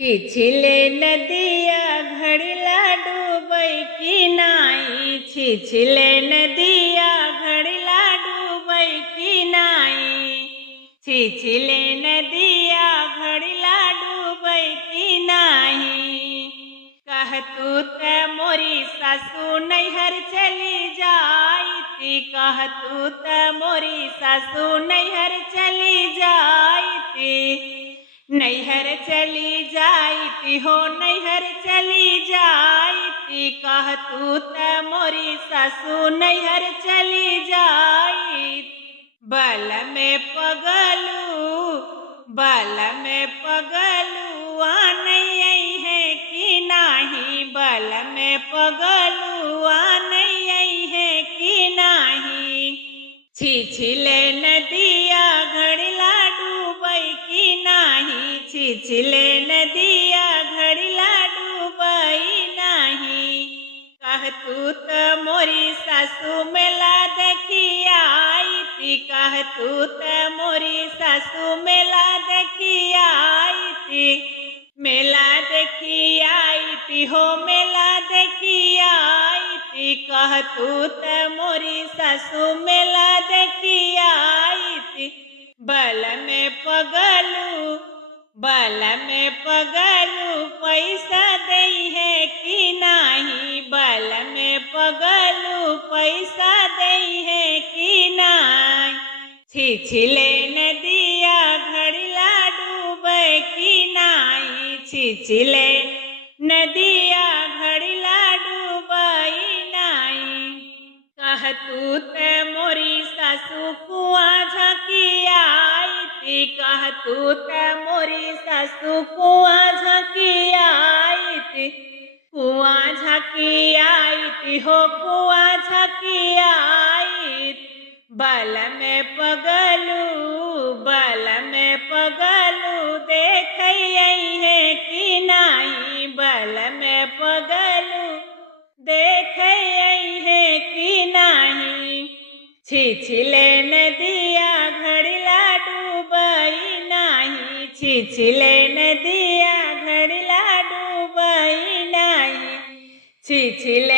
छिछिले नदिया घड़िला डूबै की नाई। छिछिले नदिया घड़िला डूबै की नाई। छिछिले नदिया घड़िला डूबै की नाही। कहतू त मोरी सासू नैहर चली जाईती। कहतू त मोरी सासू नैहर चली जाईती। नैहर चली जाईती हो नैहर चली जाईती। कहतू त मोरी सासू नैहर चली जाईती। बल में पगलू नहीं है कि नाही। बल में पगलू नहीं है कि नाही। छिछिले नदिया घड़िला डूबै की नाही। छिछिले नदिया घड़िला डूबै नाही। कहतू त मोरी सासू मेला देखी आईती। कहतू त मोरी सासू मेला देखी आईती। मेला देखी आईती हो मेला देखी आईती। कहतू त मोरी सासू मेला देखी आईती। बल में पगलू पैसा दई है कि नाही। बल में पगलू पैसा दई है कि नाही। छिछिले नदिया घड़िला डूबै की नाही। छिछिले नदिया घड़िला डूबै नाही। कहतू त मोरी सासू कुआं झाँकी आईती। कहतू त मोरी सासू कुआं झाँकी आईती। कुआं झाँकी आईती हो कुआं झाँकी आईती। बल में पगलू देखई है कि नाही। बल में पगलू देखई है कि नाही। छिछिले नदिया घड़िला डूबै नाही। छिछिले नदिया घड़िला डूबै नाही। छिछिले